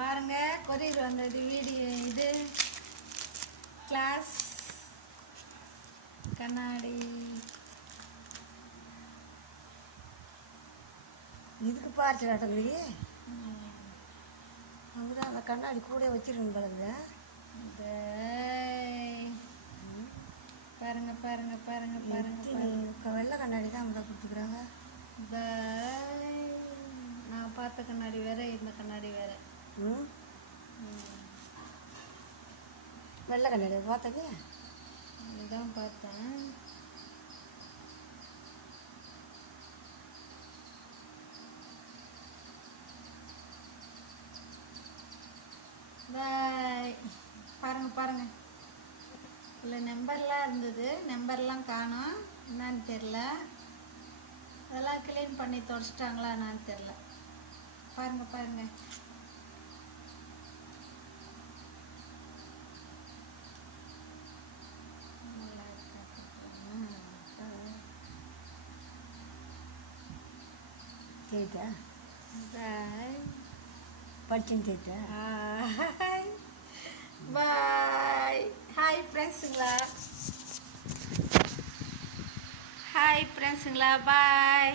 பாருங்க கொரியர் வந்தது வீடியோ இது கிளாஸ் கண்ணாடி இதுக்கு பார்த்து நடக்குது. அவங்க அந்த கண்ணாடி கூட வச்சிருக்கணும் பாருங்க. பாருங்க பாருங்க பாருங்க பாருங்க வெள்ளை கண்ணாடி தான் அவங்க கொடுத்துக்கிறாங்க. நான் பார்த்த கண்ணாடி வேற, இந்த கண்ணாடி வேற. வெள்ளை கண்ணாடி பார்த்தது இதுதான் பார்த்தேன். பாருங்க பாருங்க இல்லை நம்பர்லாம் இருந்தது, நம்பர்லாம் காணோம், என்னன்னு தெரில. அதெல்லாம் க்ளீன் பண்ணி தொடச்சிட்டாங்களா என்னான்னு தெரில. பாருங்க பாருங்க தேய்ட்டா படிச்சுன்னு தேய்ட்டா. பாய். ஹாய் ஃப்ரெண்ட்ஸுங்களா, ஹாய் ஃப்ரெண்ட்ஸுங்களா, பாய்.